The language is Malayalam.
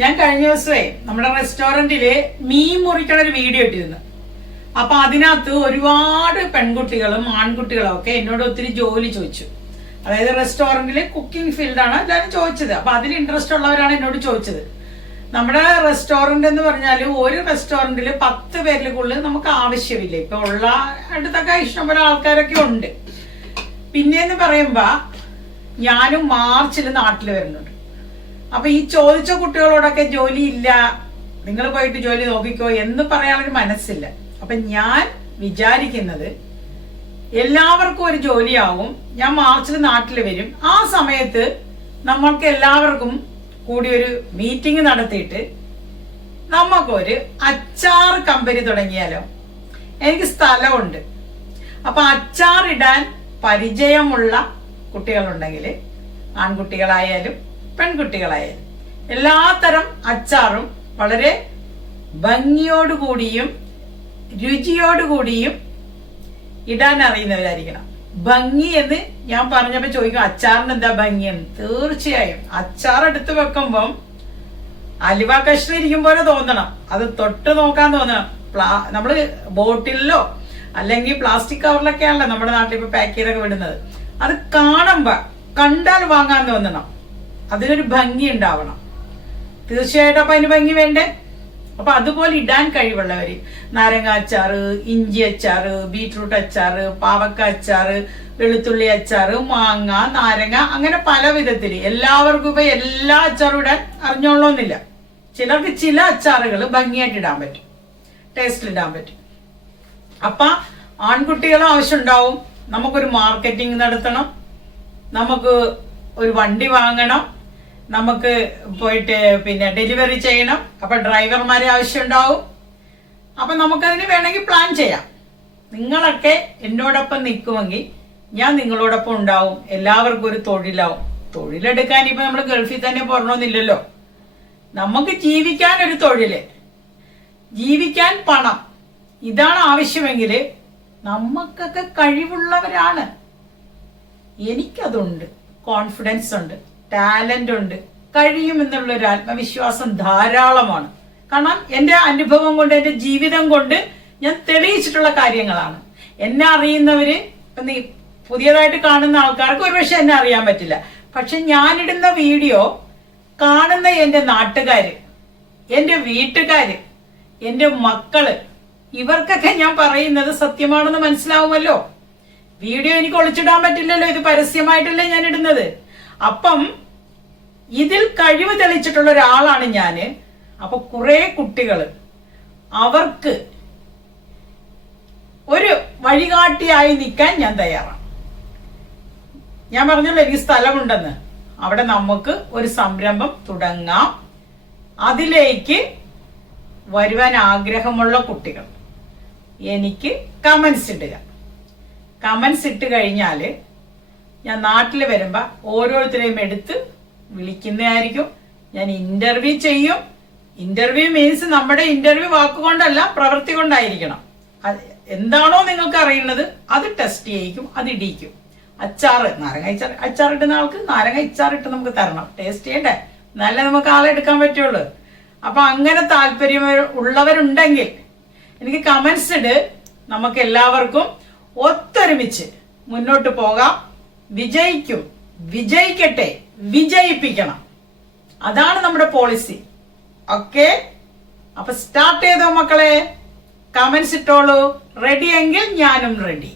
ഞാൻ കഴിഞ്ഞ ദിവസമേ നമ്മുടെ റെസ്റ്റോറന്റില് മീൻ മുറിക്കണ ഒരു വീഡിയോ ഇട്ടിരുന്നു. അപ്പൊ അതിനകത്ത് ഒരുപാട് പെൺകുട്ടികളും ആൺകുട്ടികളും ഒക്കെ എന്നോട് ഒത്തിരി ജോലി ചോദിച്ചു. അതായത് റെസ്റ്റോറന്റില് കുക്കിംഗ് ഫീൽഡാണ് എല്ലാവരും ചോദിച്ചത്. അപ്പൊ അതിൽ ഇൻട്രസ്റ്റ് ഉള്ളവരാണ് എന്നോട് ചോദിച്ചത്. നമ്മുടെ റെസ്റ്റോറന്റ് എന്ന് പറഞ്ഞാൽ ഒരു റെസ്റ്റോറന്റില് 10 പേരിൽ കൂടുതൽ നമുക്ക് ആവശ്യമില്ല. ഇപ്പൊ ഉള്ള അടുത്തൊക്കെ ഇഷ്ടംപോലെ ആൾക്കാരൊക്കെ ഉണ്ട്. പിന്നെന്ന് പറയുമ്പോ ഞാനും മാർച്ചിൽ നാട്ടിൽ വരുന്നുണ്ട്. അപ്പൊ ഈ ചോദിച്ച കുട്ടികളോടൊക്കെ ജോലി ഇല്ല, നിങ്ങൾ പോയിട്ട് ജോലി നോക്കിക്കോ എന്ന് പറയാനൊരു മനസ്സില്ല. അപ്പൊ ഞാൻ വിചാരിക്കുന്നത് എല്ലാവർക്കും ഒരു ജോലിയാവും. ഞാൻ മാർച്ചിൽ നാട്ടിൽ വരും. ആ സമയത്ത് നമ്മൾക്ക് എല്ലാവർക്കും കൂടി ഒരു മീറ്റിംഗ് നടത്തിയിട്ട് നമുക്കൊരു അച്ചാർ കമ്പനി തുടങ്ങിയാലോ? എനിക്ക് സ്ഥലമുണ്ട്. അപ്പൊ അച്ചാർ ഇടാൻ പരിചയമുള്ള കുട്ടികളുണ്ടെങ്കിൽ, ആൺകുട്ടികളായാലും പെൺകുട്ടികളായാലും, എല്ലാത്തരം അച്ചാറും വളരെ ഭംഗിയോടുകൂടിയും രുചിയോടുകൂടിയും ഇടാൻ അറിയുന്നവരായിരിക്കണം. ഭംഗി എന്ന് ഞാൻ പറഞ്ഞപ്പോ ചോദിക്കും, അച്ചാറിന് എന്താ ഭംഗിയെന്ന്. തീർച്ചയായും അച്ചാർ എടുത്ത് വെക്കുമ്പം അലുവ കഷ്ണം ഇരിക്കും പോലെ തോന്നണം. അത് തൊട്ട് നോക്കാൻ തോന്നണം. നമ്മള് ബോട്ടിലോ അല്ലെങ്കിൽ പ്ലാസ്റ്റിക് കവറിലൊക്കെയാണല്ലോ നമ്മുടെ നാട്ടിൽ ഇപ്പൊ പാക്ക് ചെയ്തൊക്കെ വിടുന്നത്. അത് കാണുമ്പോ കണ്ടാൽ വാങ്ങാൻ തോന്നണം. അതിനൊരു ഭംഗി ഉണ്ടാവണം. തീർച്ചയായിട്ടും അപ്പൊ അതിന് ഭംഗി വേണ്ടേ? അപ്പൊ അതുപോലെ ഇടാൻ കഴിവുള്ളവര് നാരങ്ങ അച്ചാറ്, ഇഞ്ചി അച്ചാറ്, ബീട്രൂട്ട് അച്ചാറ്, പാവക്ക അച്ചാറ്, വെളുത്തുള്ളി അച്ചാറ്, മാങ്ങ, നാരങ്ങ, അങ്ങനെ പല വിധത്തില്. എല്ലാവർക്കും ഇപ്പൊ എല്ലാ അച്ചാറും ഇടാൻ അറിഞ്ഞോളണമെന്നില്ല. ചിലർക്ക് ചില അച്ചാറുകൾ ഭംഗിയായിട്ട് ഇടാൻ പറ്റും, ടേസ്റ്റിൽ ഇടാൻ പറ്റും. അപ്പൊ ആൺകുട്ടികളും ആവശ്യമുണ്ടാവും. നമുക്കൊരു മാർക്കറ്റിംഗ് നടത്തണം, നമുക്ക് ഒരു വണ്ടി വാങ്ങണം, നമുക്ക് പോയിട്ട് പിന്നെ ഡെലിവറി ചെയ്യണം. അപ്പൊ ഡ്രൈവർമാരെ ആവശ്യമുണ്ടാവും. അപ്പൊ നമുക്കതിന് വേണമെങ്കിൽ പ്ലാൻ ചെയ്യാം. നിങ്ങളൊക്കെ എന്നോടൊപ്പം നിൽക്കുമെങ്കിൽ ഞാൻ നിങ്ങളോടൊപ്പം ഉണ്ടാവും. എല്ലാവർക്കും ഒരു തൊഴിലാവും. തൊഴിലെടുക്കാൻ ഇപ്പൊ നമ്മൾ ഗൾഫിൽ തന്നെ പോരണമെന്നില്ലല്ലോ. നമുക്ക് ജീവിക്കാൻ ഒരു തൊഴില്, ജീവിക്കാൻ പണം, ഇതാണ് ആവശ്യമെങ്കിൽ നമുക്കൊക്കെ കഴിവുള്ളവരാണ്. എനിക്കതുണ്ട്, കോൺഫിഡൻസ് ഉണ്ട്, ടാലന്റ് ഉണ്ട്, കഴിയുമെന്നുള്ളൊരു ആത്മവിശ്വാസം ധാരാളമാണ്. കാരണം എന്റെ അനുഭവം കൊണ്ട്, എന്റെ ജീവിതം കൊണ്ട് ഞാൻ തെളിയിച്ചിട്ടുള്ള കാര്യങ്ങളാണ്. എന്നെ അറിയുന്നവര്, പുതിയതായിട്ട് കാണുന്ന ആൾക്കാർക്ക് ഒരുപക്ഷെ എന്നെ അറിയാൻ പറ്റില്ല. പക്ഷെ ഞാനിടുന്ന വീഡിയോ കാണുന്ന എന്റെ നാട്ടുകാര്, എന്റെ വീട്ടുകാര്, എന്റെ മക്കള്, ഇവർക്കൊക്കെ ഞാൻ പറയുന്നത് സത്യമാണെന്ന് മനസ്സിലാവുമല്ലോ. വീഡിയോ എനിക്ക് ഒളിച്ചിടാൻ പറ്റില്ലല്ലോ. ഇത് പരസ്യമായിട്ടല്ലേ ഞാൻ ഇടുന്നത്. അപ്പം ഇതിൽ കഴിവ് തെളിച്ചിട്ടുള്ള ഒരാളാണ് ഞാന്. അപ്പൊ കുറെ കുട്ടികള്, അവർക്ക് ഒരു വഴികാട്ടിയായി നിൽക്കാൻ ഞാൻ തയ്യാറാണ്. ഞാൻ പറഞ്ഞല്ലോ എനിക്ക് സ്ഥലമുണ്ടെന്ന്. അവിടെ നമുക്ക് ഒരു സംരംഭം തുടങ്ങാം. അതിലേക്ക് വരുവാൻ ആഗ്രഹമുള്ള കുട്ടികൾ എനിക്ക് കമന്റ്സ് ഇടുക. കമന്റ്സ് ഇട്ട് കഴിഞ്ഞാല് ഞാൻ നാട്ടിൽ വരുമ്പോ ഓരോരുത്തരെയും എടുത്ത് വിളിക്കുന്നതായിരിക്കും. ഞാൻ ഇന്റർവ്യൂ ചെയ്യും. ഇന്റർവ്യൂ മീൻസ് നമ്മുടെ ഇന്റർവ്യൂ വാക്കുകൊണ്ടല്ല, പ്രവൃത്തി കൊണ്ടായിരിക്കണം. എന്താണോ നിങ്ങൾക്ക് അറിയുന്നത് അത് ടെസ്റ്റ് ചെയ്യിക്കും, അത് ഇടിക്കും. അച്ചാറ്, നാരങ്ങ അച്ചാർ ഇടുന്ന ആൾക്ക് നാരങ്ങ അച്ചാറിട്ട് നമുക്ക് തരണം. ടേസ്റ്റ് ചെയ്യണ്ടേ? നല്ല നമുക്ക് ആളെ എടുക്കാൻ പറ്റുള്ളൂ. അപ്പൊ അങ്ങനെ താല്പര്യം ഉള്ളവരുണ്ടെങ്കിൽ എനിക്ക് കമന്റ്സ് ഇട്. നമുക്ക് എല്ലാവർക്കും ഒത്തൊരുമിച്ച് മുന്നോട്ട് പോകാം. വിജയിക്കും, വിജയിക്കട്ടെ, വിജയിപ്പിക്കണം. അതാണ് നമ്മുടെ പോളിസി. ഓക്കെ, അപ്പൊ സ്റ്റാർട്ട് ചെയ്തോ മക്കളെ. കമന്റ്സ് ഇട്ടോളൂ. റെഡി എങ്കിൽ ഞാനും റെഡി.